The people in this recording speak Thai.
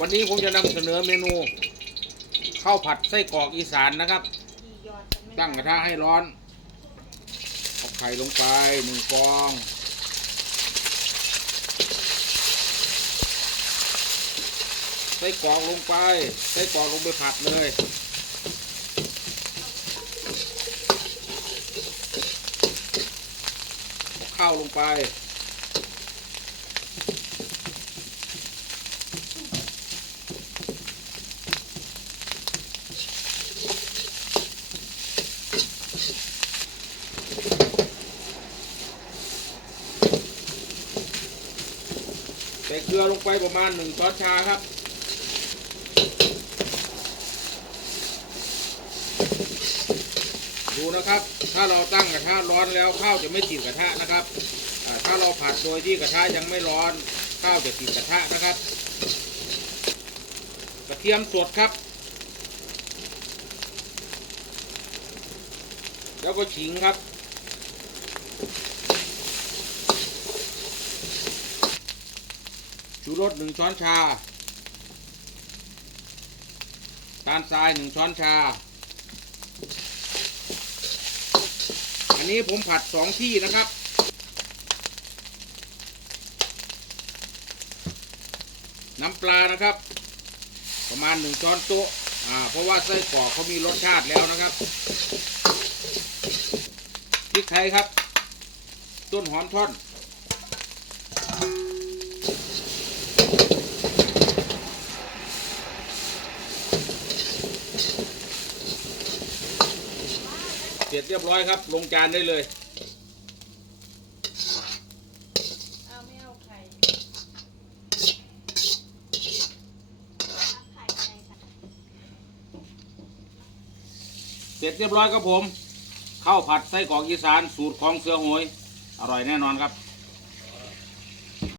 วันนี้ผมจะนำเสนอเมนูข้าวผัดไส้กรอกอีสานนะครับ ตั้งกระทะให้ร้อนเอาไข่ลงไปหนึ่งฟอง ไส้กรอกลงไป ไส้กรอกลงไปผัดเลยเข้าวลงไป ส่เกลือลงไปประมาณหนึ่งช้อนชาครับ ดูนะครับ ถ้าเราตั้งกระทะร้อนแล้วข้าวจะไม่ติดกระทะนะครับถ้าเราผัดโดยที่กระทะยังไม่ร้อนข้าวจะติดกระทะนะครับ กระเทียมสดครับ แล้วก็ขิงครับ ชูรสหนึ่งช้อนชา ตาลทรายหนึ่งช้อนชา อันนี้ผมผัดสองที่นะครับ น้ำปลานะครับ ประมาณหนึ่งช้อนโต๊ะอ่าเพราะว่าไส้กรอกเขามีรสชาติแล้วนะครับพริกไทยครับ ต้นหอมท่อน ร็จเรียบร้อยครับ ลงจานได้เลย เอาไม่เอาไข่เสร็จเรียบร้อยครับผม ข้าวผัดไส้กรอกอีสานสูตรของเสือโหยอร่อยแน่นอนครับ